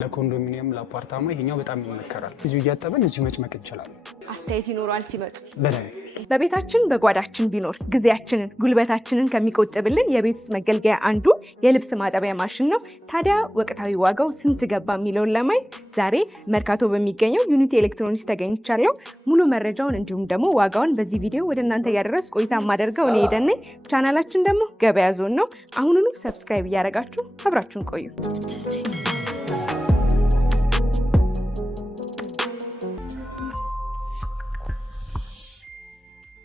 ለኮንዶሚኒየም ለአፓርታማ ይሄኛው በጣም ይመከራል። እዚሁ እያጠበን እዚሁ መጭመቅ እንችላለን። አስተያየት ይኖራል ሲመጡ። በቤታችን በጓዳችን ቢኖር ጊዜያችንን ጉልበታችንን ከሚቆጥብልን የቤት ውስጥ መገልገያ አንዱ የልብስ ማጠቢያ ማሽን ነው። ታዲያ ወቅታዊ ዋጋው ስንት ገባ የሚለውን ለማየት ዛሬ መርካቶ በሚገኘው ዩኒቲ ኤሌክትሮኒክስ ተገኝቻለሁ። ሙሉ መረጃውን እንዲሁም ደግሞ ዋጋውን በዚህ ቪዲዮ ወደ እናንተ እያደረስኩ ቆይታ የማደርገው እኔ ሄደን ነኝ። ቻናላችን ደግሞ ገበያ ዞን ነው። አሁኑኑ ሰብስክራይብ እያደረጋችሁ አብራችሁን ቆዩ።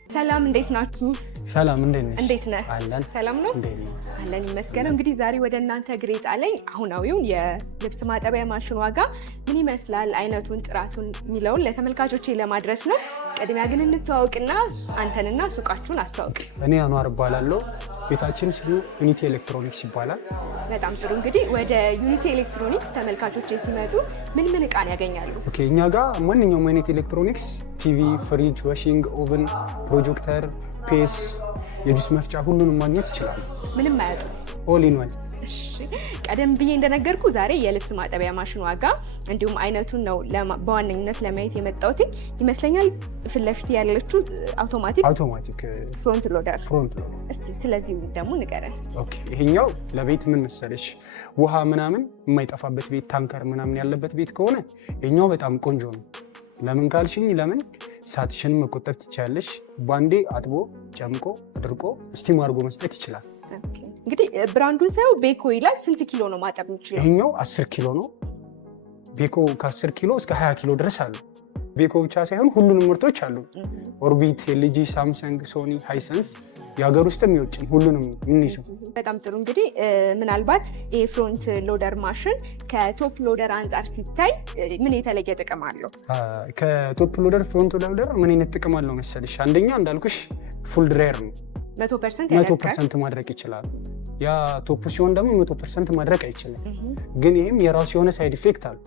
ሰላም እንዴት ናችሁ? ሰላም እንዴት ነሽ? እንዴት ነህ? አለን። ሰላም ነው? እንዴት ነው? አለን ይመስገን። እንግዲህ ዛሬ ወደ እናንተ እግሬ ጣለኝ አሁናዊውን የልብስ ማጠቢያ ማሽን ዋጋ ምን ይመስላል፣ አይነቱን፣ ጥራቱን የሚለውን ለተመልካቾቼ ለማድረስ ነው። ቅድሚያ ግን እንተዋወቅና አንተንና ሱቃችሁን አስተዋውቅ። እኔ አኗር እባላለሁ። ቤታችን ስሙ ዩኒቲ ኤሌክትሮኒክስ ይባላል። በጣም ጥሩ። እንግዲህ ወደ ዩኒቲ ኤሌክትሮኒክስ ተመልካቾቼ ሲመጡ ምን ምን እቃን ያገኛሉ? ኦኬ፣ እኛ ጋር ማንኛውም አይነት ኤሌክትሮኒክስ ቲቪ፣ ፍሪጅ፣ ዋሺንግ ኦቨን፣ ፕሮጀክተር፣ ፔስ፣ የጁስ መፍጫ ሁሉንም ማግኘት ይችላሉ። ምንም አያጡ። ኦል ኢን ዋን። ቀደም ብዬ እንደነገርኩ ዛሬ የልብስ ማጠቢያ ማሽን ዋጋ እንዲሁም አይነቱን ነው በዋነኝነት ለማየት የመጣሁት ይመስለኛል። ፊት ለፊት ያለችው አውቶማቲክ ፍሮንት ሎደር። እስቲ ስለዚህ ደግሞ ንገረን። ኦኬ፣ ይሄኛው ለቤት ምን መሰለሽ፣ ውሃ ምናምን የማይጠፋበት ቤት፣ ታንከር ምናምን ያለበት ቤት ከሆነ ይሄኛው በጣም ቆንጆ ነው። ለምን ካልሽኝ፣ ለምን ሳትሽን መቆጠብ ትችያለሽ። ባንዴ አጥቦ ጨምቆ አድርቆ ስቲም አድርጎ መስጠት ይችላል። እንግዲህ ብራንዱን ሳይው ቤኮ ይላል። ስንት ኪሎ ነው ማጠብ የሚችለው? ይሄኛው 10 ኪሎ ነው። ቤኮ ከ10 ኪሎ እስከ 20 ኪሎ ድረስ አሉ። ቤኮ ብቻ ሳይሆን ሁሉንም ምርቶች አሉ። ኦርቢት፣ ኤልጂ፣ ሳምሰንግ፣ ሶኒ፣ ሃይሰንስ የሀገር ውስጥም የውጭም ሁሉንም እንይዘው። በጣም ጥሩ። እንግዲህ ምናልባት የፍሮንት ሎደር ማሽን ከቶፕ ሎደር አንጻር ሲታይ ምን የተለየ ጥቅም አለው? ከቶፕ ሎደር ፍሮንት ሎደር ምን አይነት ጥቅም አለው መሰለሽ? አንደኛ እንዳልኩሽ ፉል ድራየር ነው። 100% ማድረቅ ይችላል። ያ ቶፕ ሲሆን ደግሞ 100% ማድረቅ አይችልም። ግን ይህም የራሱ የሆነ ሳይድ ኢፌክት አለ።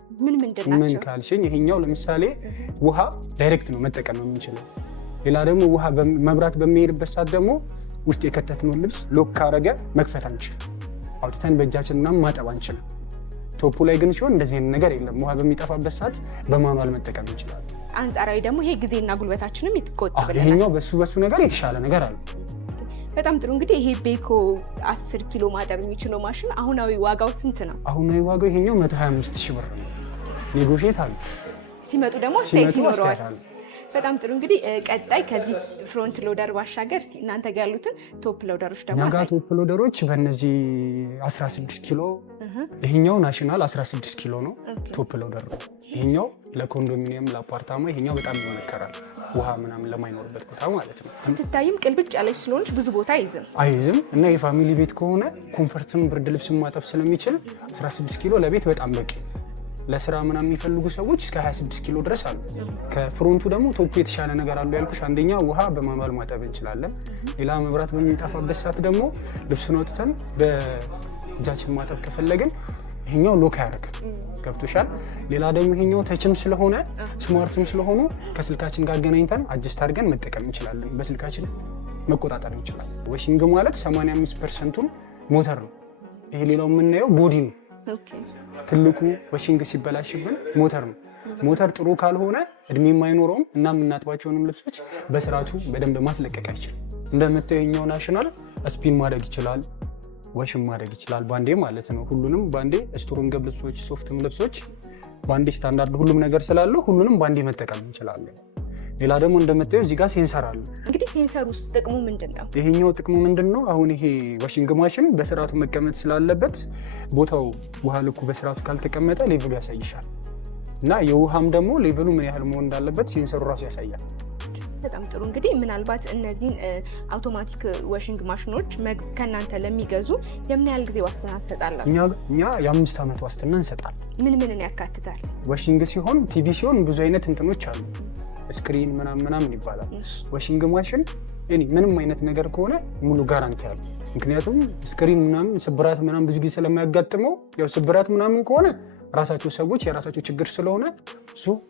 ምን ካልሽኝ፣ ይሄኛው ለምሳሌ ውሃ ዳይሬክት ነው መጠቀም የምንችለው። ሌላ ደግሞ ውሃ መብራት በሚሄድበት ሰዓት ደግሞ ውስጥ የከተትነው ልብስ ሎክ ካረገ መክፈት አንችልም። አውጥተን በእጃችን ምናምን ማጠብ አንችልም። ቶፑ ላይ ግን ሲሆን እንደዚህ አይነት ነገር የለም። ውሃ በሚጠፋበት ሰዓት በማኑዋል መጠቀም እንችላለን። አንጻራዊ ደግሞ ይሄ ጊዜና ጉልበታችንም ይቆጥብልናል። ይሄኛው በሱ ነገር የተሻለ ነገር አለ። በጣም ጥሩ። እንግዲህ ይሄ ቤኮ 10 ኪሎ ማጠብ የሚችለው ማሽን አሁናዊ ዋጋው ስንት ነው? አሁናዊ ዋጋው ይሄኛው 125,000 ብር ነው። ኔጎሽየት አለ። ሲመጡ ደግሞ አስተያየት ይኖረዋል። በጣም ጥሩ። እንግዲህ ቀጣይ ከዚህ ፍሮንት ሎደር ባሻገር እስቲ እናንተ ጋር ያሉትን ቶፕ ሎደሮች ደግሞ አሳይ። ቶፕ ሎደሮች በእነዚህ 16 ኪሎ፣ ይሄኛው ናሽናል 16 ኪሎ ነው። ቶፕ ሎደር ነው ይሄኛው። ለኮንዶሚኒየም ለአፓርታማ ይሄኛው በጣም ይመከራል። ውሃ ምናምን ለማይኖርበት ቦታ ማለት ነው። ስትታይም ቅልብጭ ያለች ስለሆነች ብዙ ቦታ አይዝም እና የፋሚሊ ቤት ከሆነ ኮምፈርትም ብርድ ልብስ ማጠብ ስለሚችል 16 ኪሎ ለቤት በጣም በቂ። ለስራ ምናምን የሚፈልጉ ሰዎች እስከ 26 ኪሎ ድረስ አሉ። ከፍሮንቱ ደግሞ ቶፑ የተሻለ ነገር አለው ያልኩሽ፣ አንደኛ ውሃ በማኑዋል ማጠብ እንችላለን። ሌላ መብራት በሚጠፋበት ሰዓት ደግሞ ልብሱን አውጥተን በእጃችን ማጠብ ከፈለግን ይሄኛው ሎክ ያደርጋል። ገብቶሻል? ሌላ ደግሞ ይሄኛው ተችም ስለሆነ ስማርትም ስለሆኑ ከስልካችን ጋር አገናኝተን አጀስት አድርገን መጠቀም እንችላለን። በስልካችን መቆጣጠር እንችላለን። ዋሺንግ ማለት 85%ቱን ሞተር ነው። ይሄ ሌላው የምናየው ቦዲ ነው። ትልቁ ዋሺንግ ሲበላሽብን ሞተር ነው። ሞተር ጥሩ ካልሆነ እድሜም አይኖረውም እና የምናጥባቸውንም ልብሶች በስርዓቱ በደንብ ማስለቀቅ አይችልም። እንደምታየው ይሄኛው ናሽናል ስፒን ማድረግ ይችላል፣ ዋሽም ማድረግ ይችላል ባንዴ ማለት ነው። ሁሉንም ባንዴ ስትሮንግ ልብሶች፣ ሶፍትም ልብሶች ባንዴ ስታንዳርድ ሁሉም ነገር ስላለው ሁሉንም ባንዴ መጠቀም እንችላለን። ሌላ ደግሞ እንደምታየው እዚህ ጋር ሴንሰር አለ። እንግዲህ ሴንሰር ውስጥ ጥቅሙ ምንድነው? ይሄኛው ጥቅሙ ምንድነው? አሁን ይሄ ዋሺንግ ማሽን በስርዓቱ መቀመጥ ስላለበት ቦታው ውሃ ልኩ በስርዓቱ ካልተቀመጠ ሌቭሉ ያሳይሻል እና የውሃም ደግሞ ሌቭሉ ምን ያህል መሆን እንዳለበት ሴንሰሩ ራሱ ያሳያል። በጣም ጥሩ። እንግዲህ ምናልባት እነዚህን አውቶማቲክ ዋሺንግ ማሽኖች ከእናንተ ለሚገዙ የምን ያህል ጊዜ ዋስትና ትሰጣላችሁ? እኛ የ5 ዓመት ዋስትና እንሰጣለን። ምንን ያካትታል? ዋሺንግ ሲሆን ቲቪ ሲሆን ብዙ አይነት እንትኖች አሉ፣ ስክሪን ምናምን ይባላል። ዋሺንግ ማሽን ምንም አይነት ነገር ከሆነ ሙሉ ጋራንቲ አለ። ምክንያቱም ስክሪን ምናምን ስብራት ምናምን ብዙ ጊዜ ስለማያጋጥመው፣ ያው ስብራት ምናምን ከሆነ ራሳቸው ሰዎች የራሳቸው ችግር ስለሆነ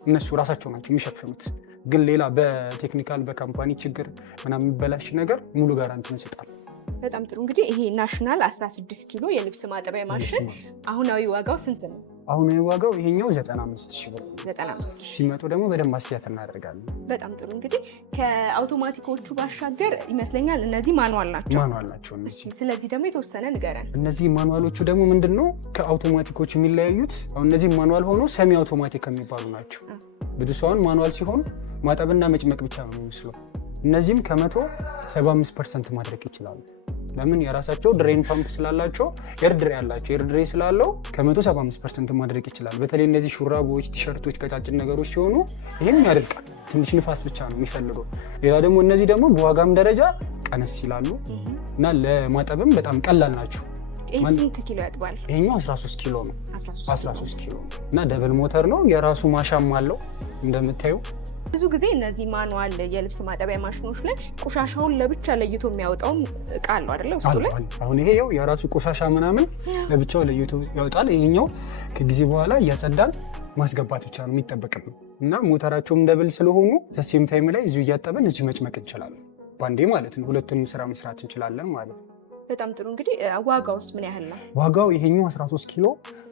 እነሱ ራሳቸው ናቸው የሚሸፍኑት። ግን ሌላ በቴክኒካል በካምፓኒ ችግር ምናምን የሚበላሽ ነገር ሙሉ ጋራንቲ እንሰጣለን። በጣም ጥሩ። እንግዲህ ይሄ ናሽናል 16 ኪሎ የልብስ ማጠቢያ ማሽን አሁናዊ ዋጋው ስንት ነው? አሁን ዋጋው ይሄኛው 95000 ብር ነው። 95000 ሲመጡ ደግሞ በደንብ አስተያየት እናደርጋለን። በጣም ጥሩ። እንግዲህ ከአውቶማቲኮቹ ባሻገር ይመስለኛል እነዚህ ማኑዋል ናቸው። ማኑዋል ናቸው እነዚህ። ስለዚህ ደግሞ የተወሰነ ንገረን። እነዚህ ማኑዋሎቹ ደግሞ ምንድነው ከአውቶማቲኮቹ የሚለያዩት? አሁን እነዚህ ማኑዋል ሆኖ ሰሚ አውቶማቲክ የሚባሉ ናቸው። ብዙ ሰውን ማኑዋል ሲሆን ማጠብና መጭመቅ ብቻ ነው የሚመስለው። እነዚህም ከ175% ማድረግ ይችላሉ። ለምን? የራሳቸው ድሬን ፓምፕ ስላላቸው ኤርድሬ ያላቸው ኤርድሬ ስላለው ከ175% ማድረግ ይችላል። በተለይ እነዚህ ሹራቦች፣ ቲሸርቶች፣ ቀጫጭን ነገሮች ሲሆኑ ይህም ያደርቃል። ትንሽ ንፋስ ብቻ ነው የሚፈልገው። ሌላ ደግሞ እነዚህ ደግሞ በዋጋም ደረጃ ቀነስ ይላሉ እና ለማጠብም በጣም ቀላል ናቸው። ስንት ኪሎ ያጥባል? ይሄኛው 13 ኪሎ ነው። 13 ኪሎ እና ደብል ሞተር ነው። የራሱ ማሻም አለው እንደምታዩ። ብዙ ጊዜ እነዚህ ማኑዋል የልብስ ማጠቢያ ማሽኖች ላይ ቆሻሻውን ለብቻ ለይቶ የሚያወጣው እቃ አለው አይደለ? ውስጡ ላይ አሁን ይሄ ያው የራሱ ቆሻሻ ምናምን ለብቻው ለይቶ ያወጣል። ይሄኛው ከጊዜ በኋላ እያጸዳን ማስገባት ብቻ ነው የሚጠበቅብን እና ሞተራቸውም ደብል ስለሆኑ ዘሴም ታይም ላይ እዚሁ እያጠብን እዚህ መጭመቅ እንችላለን። ባንዴ ማለት ነው። ሁለቱንም ስራ መስራት እንችላለን ማለት ነው። በጣም ጥሩ። እንግዲህ ዋጋውስ ምን ያህል ነው? ዋጋው ይሄኛው 13 ኪሎ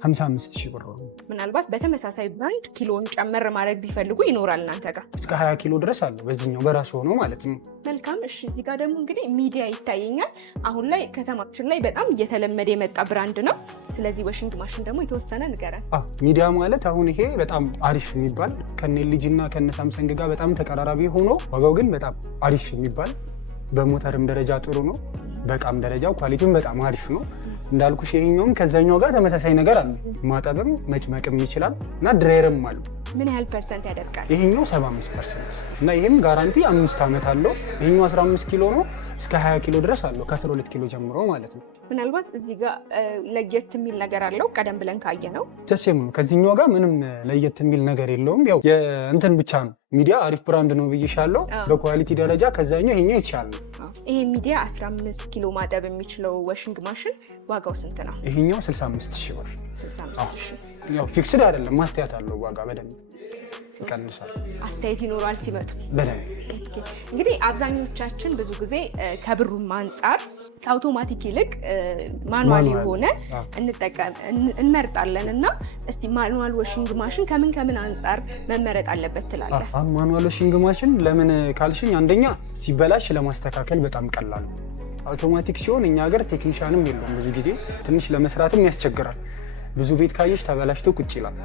55000 ብር ነው። ምናልባት በተመሳሳይ ብራንድ ኪሎን ጨመር ማድረግ ቢፈልጉ ይኖራል እናንተ ጋር? እስከ 20 ኪሎ ድረስ አለ በዚህኛው በራሱ ሆኖ ማለት ነው። መልካም። እሺ፣ እዚህ ጋር ደግሞ እንግዲህ ሚዲያ ይታየኛል። አሁን ላይ ከተማችን ላይ በጣም እየተለመደ የመጣ ብራንድ ነው። ስለዚህ ዋሽንግ ማሽን ደግሞ የተወሰነ ንገረን። ሚዲያ ማለት አሁን ይሄ በጣም አሪፍ የሚባል ከነ ኤልጂ እና ከነ ሳምሰንግ ጋር በጣም ተቀራራቢ ሆኖ ዋጋው ግን በጣም አሪፍ የሚባል በሞተርም ደረጃ ጥሩ ነው። በቃም ደረጃው ኳሊቲውም በጣም አሪፍ ነው። እንዳልኩሽ ይሄኛውም ከዛኛው ጋር ተመሳሳይ ነገር አለ። ማጠብም መጭመቅም ይችላል እና ድራየርም አለ። ምን ያህል ፐርሰንት ያደርጋል? ይሄኛው 75% እና ይሄም ጋራንቲ 5 ዓመት አለው። ይሄኛው 15 ኪሎ ነው እስከ 20 ኪሎ ድረስ አለው ከ12 ኪሎ ጀምሮ ማለት ነው። ምናልባት እዚህ ጋር ለየት የሚል ነገር አለው ቀደም ብለን ካየ ነው ተሰም ነው። ከዚህኛው ጋር ምንም ለየት የሚል ነገር የለውም። ያው የእንትን ብቻ ነው። ሚዲያ አሪፍ ብራንድ ነው ብዬሻለሁ። በኳሊቲ ደረጃ ከዛኛው ይሄኛው ይቻላል። ይሄ ሚዲያ 15 ኪሎ ማጠብ የሚችለው ዋሽንግ ማሽን ዋጋው ስንት ነው? ይሄኛው 65000 ብር። 65000 ያው ፊክስድ አይደለም፣ ማስተያየት አለው። ዋጋ በደንብ ይቀንሳል። አስተያየት ይኖራል ሲመጡ በደንብ። እንግዲህ አብዛኞቻችን ብዙ ጊዜ ከብሩም አንጻር ከአውቶማቲክ ይልቅ ማኑዋል የሆነ እንመርጣለን እና እስቲ ማኑዋል ዋሽንግ ማሽን ከምን አንጻር መመረጥ አለበት ትላለህ? ማኑዋል ዋሽንግ ማሽን ለምን ካልሽኝ፣ አንደኛ ሲበላሽ ለማስተካከል በጣም ቀላል ነው። አውቶማቲክ ሲሆን እኛ ሀገር ቴክኒሻንም የለውም። ብዙ ጊዜ ትንሽ ለመስራትም ያስቸግራል። ብዙ ቤት ካየሽ ተበላሽቶ ቁጭ ይላል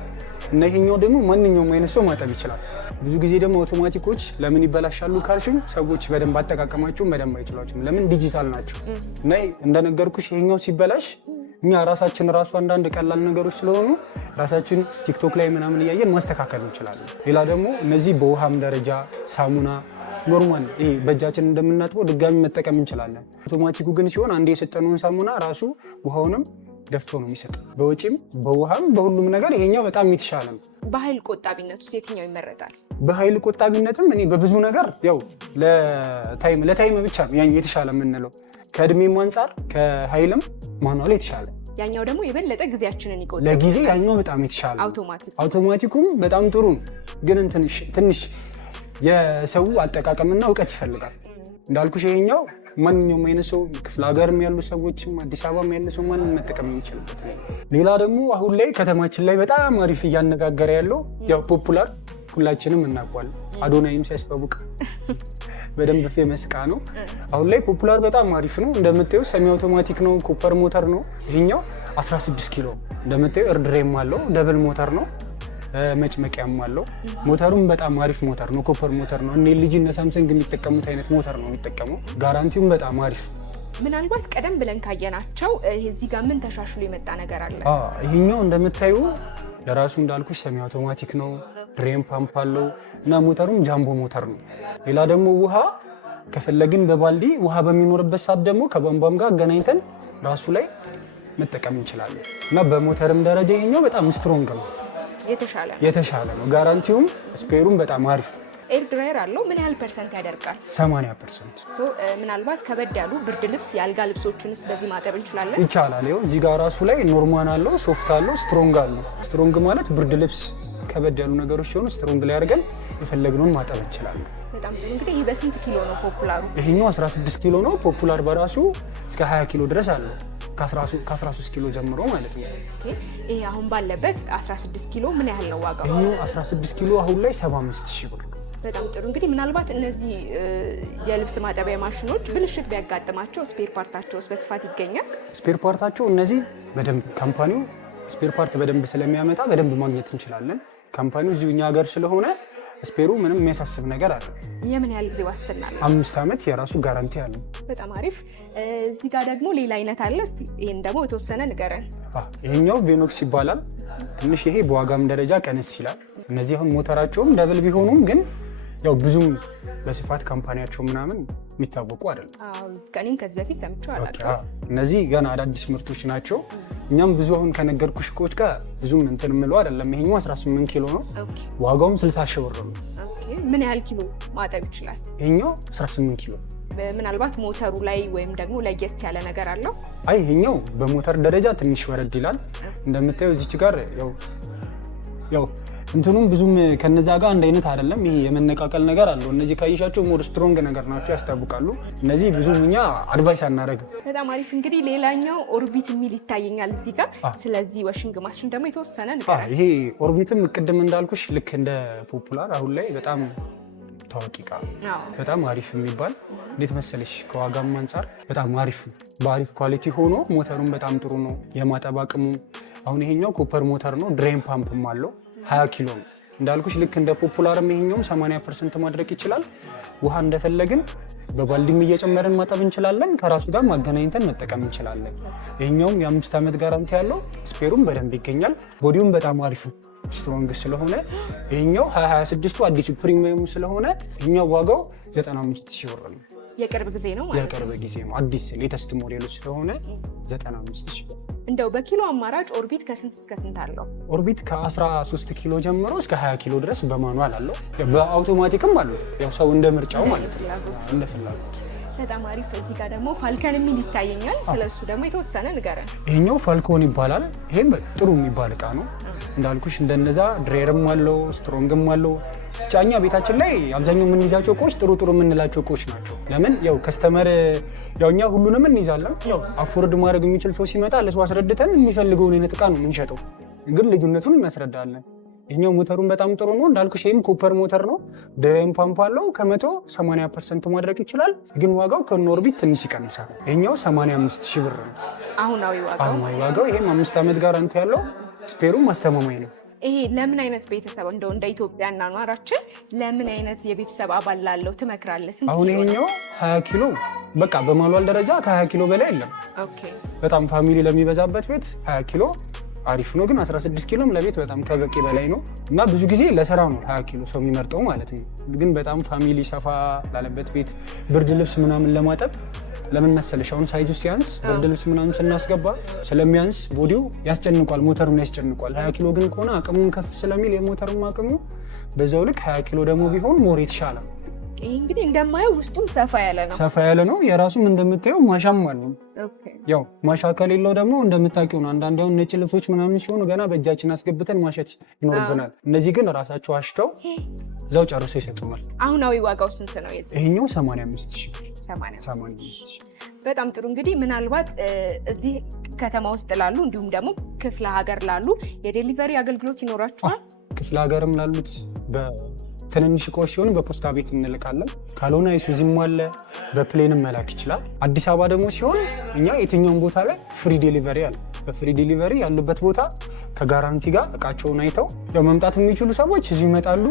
እና ይሄኛው ደግሞ ማንኛውም አይነት ሰው ማጠብ ይችላል። ብዙ ጊዜ ደግሞ አውቶማቲኮች ለምን ይበላሻሉ ካልሽኝ፣ ሰዎች በደንብ አጠቃቀማቸውን በደንብ አይችሏቸውም። ለምን? ዲጂታል ናቸው እና እንደነገርኩሽ ይሄኛው ሲበላሽ እኛ ራሳችን አንዳንድ ቀላል ነገሮች ስለሆኑ ራሳችን ቲክቶክ ላይ ምናምን እያየን ማስተካከል እንችላለን። ሌላ ደግሞ እነዚህ በውሃም ደረጃ ሳሙና ኖርማል ይሄ በእጃችን እንደምናጥበው ድጋሚ መጠቀም እንችላለን። አውቶማቲኩ ግን ሲሆን አንዴ የሰጠነውን ሳሙና ራሱ ውሃውንም ደፍቶ ነው የሚሰጥ። በወጪም በውሃም በሁሉም ነገር ይሄኛው በጣም የተሻለ ነው። በኃይል ቆጣቢነት ውስጥ የትኛው ይመረጣል? በኃይል ቆጣቢነትም እኔ በብዙ ነገር ያው ለታይም ብቻ ነው ያኛው የተሻለ የምንለው። ከእድሜም አንጻር ከኃይልም ማኑዋል የተሻለ፣ ያኛው ደግሞ የበለጠ ጊዜያችንን ይቆጥባል። ለጊዜ ያኛው በጣም የተሻለ። አውቶማቲኩም በጣም ጥሩ ነው፣ ግን ትንሽ የሰው አጠቃቀምና እውቀት ይፈልጋል። እንዳልኩሽ ይሄኛው ማንኛውም አይነት ሰው ክፍለ ሀገርም ያሉ ሰዎችም አዲስ አበባም ያለ ሰው ማንም መጠቀም የሚችልበት ነው። ሌላ ደግሞ አሁን ላይ ከተማችን ላይ በጣም አሪፍ እያነጋገረ ያለው ያው ፖፑላር ሁላችንም እናውቀዋለን። አዶናይም ሲያስተዋውቅ በደንብ ፌመስ እቃ ነው። አሁን ላይ ፖፑላር በጣም አሪፍ ነው። እንደምታየው ሰሚ አውቶማቲክ ነው፣ ኮፐር ሞተር ነው። ይሄኛው 16 ኪሎ እንደምታየው ኤርድሬም አለው፣ ደብል ሞተር ነው፣ መጭመቂያም አለው። ሞተሩም በጣም አሪፍ ሞተር ነው፣ ኮፐር ሞተር ነው። እኔ ልጅ እና ሳምሰንግ የሚጠቀሙት አይነት ሞተር ነው የሚጠቀመው። ጋራንቲውም በጣም አሪፍ። ምናልባት ቀደም ብለን ካየናቸው እዚህ ጋር ምን ተሻሽሎ የመጣ ነገር አለ? ይሄኛው እንደምታዩ ለራሱ እንዳልኩሽ ሰሚ አውቶማቲክ ነው፣ ድሬን ፓምፕ አለው እና ሞተሩም ጃምቦ ሞተር ነው። ሌላ ደግሞ ውሃ ከፈለግን በባልዲ ውሃ በሚኖርበት ሰዓት ደግሞ ከቧንቧም ጋር አገናኝተን ራሱ ላይ መጠቀም እንችላለን እና በሞተርም ደረጃ ይሄኛው በጣም ስትሮንግ ነው፣ የተሻለ ነው። ጋራንቲውም ስፔሩም በጣም አሪፍ ነው። ኤር ድራየር አለው። ምን ያህል ፐርሰንት ያደርጋል? 80%። ምናልባት ከበድ ያሉ ብርድ ልብስ፣ የአልጋ ልብሶችንስ በዚህ ማጠብ እንችላለን? ይቻላል። ይኸው እዚህ ጋር ራሱ ላይ ኖርማል አለው፣ ሶፍት አለው፣ ስትሮንግ አለው። ስትሮንግ ማለት ብርድ ልብስ ከበድ ያሉ ነገሮች ሲሆኑ ስትሮንግ ላይ አድርገን የፈለግነውን ማጠብ እንችላለን። በጣም ጥሩ። እንግዲህ ይህ በስንት ኪሎ ነው ፖፑላሩ? ይሄኛው 16 ኪሎ ነው። ፖፑላር በራሱ እስከ 20 ኪሎ ድረስ አለው። ከ13 ኪሎ ጀምሮ ማለት ነው። ይሄ አሁን ባለበት 16 ኪሎ ምን ያህል ነው ዋጋው? ይሄ 16 ኪሎ አሁን ላይ 75000 ብር። በጣም ጥሩ። እንግዲህ ምናልባት እነዚህ የልብስ ማጠቢያ ማሽኖች ብልሽት ቢያጋጥማቸው ስፔር ፓርታቸውስ በስፋት ይገኛል? ስፔር ፓርታቸው እነዚህ በደንብ ካምፓኒው ስፔር ፓርት በደንብ ስለሚያመጣ በደንብ ማግኘት እንችላለን። ካምፓኒው እዚሁ እኛ ሀገር ስለሆነ ስፔሩ ምንም የሚያሳስብ ነገር አለ። የምን ያህል ጊዜ ዋስትና አለ? 5 ዓመት የራሱ ጋራንቲ አለ። በጣም አሪፍ። እዚህ ጋር ደግሞ ሌላ አይነት አለ። እስቲ ይሄን ደግሞ የተወሰነ ንገረን። ይሄኛው ቬኖክስ ይባላል። ትንሽ ይሄ በዋጋም ደረጃ ቀንስ ይላል። እነዚህ አሁን ሞተራቸውም ደብል ቢሆኑም ግን ያው ብዙም በስፋት ካምፓኒያቸው ምናምን የሚታወቁ አይደለም። ከኔም ከዚህ በፊት ሰምቼው አላውቅም። እነዚህ ገና አዳዲስ ምርቶች ናቸው። እኛም ብዙ አሁን ከነገርኩሽ እቃዎች ጋር ብዙም እንትን የምለው አይደለም። ይሄኛው 18 ኪሎ ነው። ዋጋውም 60,000 ብር ነው። ምን ያህል ኪሎ ማጠብ ይችላል? ይሄኛው 18 ኪሎ። ምናልባት ሞተሩ ላይ ወይም ደግሞ ለየት ያለ ነገር አለው? አይ ይሄኛው በሞተር ደረጃ ትንሽ ወረድ ይላል። እንደምታየው እዚች ጋር ያው እንትኑም ብዙም ከነዛ ጋር አንድ አይነት አይደለም። ይሄ የመነቃቀል ነገር አለው። እነዚህ ካይሻቸው ሞር ስትሮንግ ነገር ናቸው፣ ያስታውቃሉ። እነዚህ ብዙም እኛ አድቫይስ አናደርግም። በጣም አሪፍ። እንግዲህ ሌላኛው ኦርቢት የሚል ይታየኛል እዚህ ጋር። ስለዚህ ዋሽንግ ማሽን ደግሞ የተወሰነ ነገር ይሄ ኦርቢትም ቅድም እንዳልኩሽ ልክ እንደ ፖፑላር አሁን ላይ በጣም ታዋቂ እቃ፣ በጣም አሪፍ የሚባል እንዴት መሰለሽ፣ ከዋጋም አንጻር በጣም አሪፍ በአሪፍ ኳሊቲ ሆኖ ሞተሩም በጣም ጥሩ ነው። የማጠብ አቅሙ አሁን ይሄኛው ኮፐር ሞተር ነው። ድሬን ፓምፕም አለው። 20 ኪሎ ነው እንዳልኩሽ። ልክ እንደ ፖፑላርም ይሄኛውም 80% ማድረግ ይችላል። ውሃ እንደፈለግን በባልዲም እየጨመርን ማጠብ እንችላለን። ከራሱ ጋር ማገናኝተን መጠቀም እንችላለን። ይሄኛውም የ5 ዓመት ጋራንቲ ያለው፣ ስፔሩም በደንብ ይገኛል። ቦዲውም በጣም አሪፍ ስትሮንግ ስለሆነ ይሄኛው 2026 አዲሱ ፕሪሚየሙ ስለሆነ ይሄኛው ዋጋው 95,000 ብር ነው። የቅርብ ጊዜ ነው ማለት ነው። የቅርብ ጊዜ ነው። አዲስ ሌተስት ሞዴሉ ስለሆነ 95,000 ብር። እንደው በኪሎ አማራጭ ኦርቢት ከስንት እስከ ስንት አለው? ኦርቢት ከ13 ኪሎ ጀምሮ እስከ 20 ኪሎ ድረስ በማኑዋል አለው። በአውቶማቲክም አለው። ያው ሰው እንደ ምርጫው ማለት ነው፣ እንደ ፍላጎት። በጣም አሪፍ። እዚህ ጋር ደግሞ ፋልከን የሚል ይታየኛል። ስለሱ ደግሞ የተወሰነ ንገረን። ይሄኛው ፋልኮን ይባላል። ይሄም ጥሩ የሚባል እቃ ነው እንዳልኩሽ። እንደነዛ ድሬርም አለው፣ ስትሮንግም አለው። ጫኛ ቤታችን ላይ አብዛኛው የምንይዛቸው እቃዎች ጥሩ የምንላቸው እቃዎች ናቸው። ለምን ያው ከስተመር ያው እኛ ሁሉንም እንይዛለን። ያው አፎርድ ማድረግ የሚችል ሰው ሲመጣ ለሱ አስረድተን የሚፈልገውን አይነት እቃ ነው የምንሸጠው፣ ግን ልዩነቱን እናስረዳለን። ይሄኛው ሞተሩን በጣም ጥሩ ነው እንዳልኩሽ። ይሄም ኮፐር ሞተር ነው። ድሬን ፓምፕ አለው። ከ180% ማድረግ ይችላል፣ ግን ዋጋው ከኖርቢት ትንሽ ይቀንሳል። ይሄኛው 85,000 ብር ነው አሁናዊ ዋጋው። ይሄም 5 ዓመት ጋራንቲ ያለው፣ ስፔሩም አስተማማኝ ነው። ይሄ ለምን አይነት ቤተሰብ እንደው እንደ ኢትዮጵያ አኗኗራችን ለምን አይነት የቤተሰብ አባል ላለው ትመክራለህ? አሁን ይሄኛው 20 ኪሎ በቃ በማኑዋል ደረጃ ከ20 ኪሎ በላይ የለም። በጣም ፋሚሊ ለሚበዛበት ቤት 20 ኪሎ አሪፍ ነው፣ ግን 16 ኪሎም ለቤት በጣም ከበቂ በላይ ነው እና ብዙ ጊዜ ለስራ ነው 20 ኪሎ ሰው የሚመርጠው ማለት ነው። ግን በጣም ፋሚሊ ሰፋ ላለበት ቤት ብርድ ልብስ ምናምን ለማጠብ ለምን መሰለሽ አሁን ሳይዙ ሲያንስ ብርድ ልብስ ምናምን ስናስገባ ስለሚያንስ ቦዲው ያስጨንቋል፣ ሞተሩን ያስጨንቋል። 20 ኪሎ ግን ከሆነ አቅሙን ከፍ ስለሚል የሞተሩን አቅሙ በዛው ልክ 20 ኪሎ ደግሞ ቢሆን ሞር የተሻለ። ይሄ እንግዲህ እንደማየው ውስጡም ሰፋ ያለ ነው። የራሱም እንደምታየው ማሻም አለው። ያው ማሻ ከሌለው ደግሞ እንደምታውቂው ነው። አንዳንድ አሁን ነጭ ልብሶች ምናምን ሲሆኑ ገና በእጃችን አስገብተን ማሸት ይኖርብናል። እነዚህ ግን ራሳቸው አሽተው እዛው ጨርሰው ይሰጡናል። አሁናዊ ዋጋው ስንት ነው? ይሄኛው 85,000 ብር። 85,000 በጣም ጥሩ። እንግዲህ ምናልባት እዚህ ከተማ ውስጥ ላሉ እንዲሁም ደግሞ ክፍለ ሀገር ላሉ የዴሊቨሪ አገልግሎት ይኖራችኋል? ክፍለ ሀገርም ላሉት ትንንሽ እቃዎች ሲሆኑ በፖስታ ቤት እንልካለን። ካልሆነ አይሱዚም አለ፣ በፕሌንም መላክ ይችላል። አዲስ አበባ ደግሞ ሲሆን እኛ የትኛውን ቦታ ላይ ፍሪ ዴሊቨሪ አለ። በፍሪ ዴሊቨሪ ያሉበት ቦታ ከጋራንቲ ጋር እቃቸውን አይተው ያው መምጣት የሚችሉ ሰዎች እዚሁ ይመጣሉ።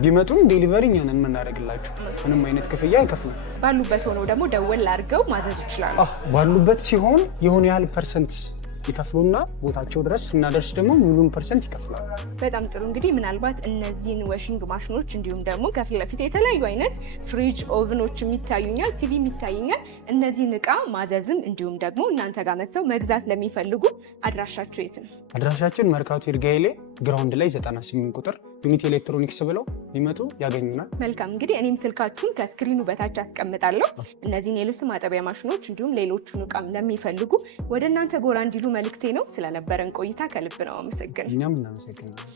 ቢመጡም ዴሊቨሪ እኛ ነን የምናደርግላቸው። ምንም አይነት ክፍያ አይከፍሉም። ባሉበት ሆነው ደግሞ ደወል አድርገው ማዘዝ ይችላሉ። ባሉበት ሲሆን የሆነ ያህል ፐርሰንት ይከፍሉና ቦታቸው ድረስ ስናደርስ ደግሞ ሙሉን ፐርሰንት ይከፍላሉ። በጣም ጥሩ። እንግዲህ ምናልባት እነዚህን ዋሽንግ ማሽኖች እንዲሁም ደግሞ ከፊት ለፊት የተለያዩ አይነት ፍሪጅ፣ ኦቭኖች የሚታዩኛል፣ ቲቪ የሚታዩኛል። እነዚህን እቃ ማዘዝም እንዲሁም ደግሞ እናንተ ጋር መጥተው መግዛት ለሚፈልጉ አድራሻቸው የት ነው? አድራሻችን መርካቶ ይርጋይሌ ግራውንድ ላይ 98 ቁጥር ዩኒቲ ኤሌክትሮኒክስ ብለው ሊመጡ ያገኙናል። መልካም። እንግዲህ እኔም ስልካችሁን ከስክሪኑ በታች አስቀምጣለሁ። እነዚህን የልብስ ማጠቢያ ማሽኖች እንዲሁም ሌሎቹን እቃም ለሚፈልጉ ወደ እናንተ ጎራ እንዲሉ መልእክቴ ነው። ስለነበረን ቆይታ ከልብ ነው አመሰግናለሁ። እኛም እናመሰግናለን።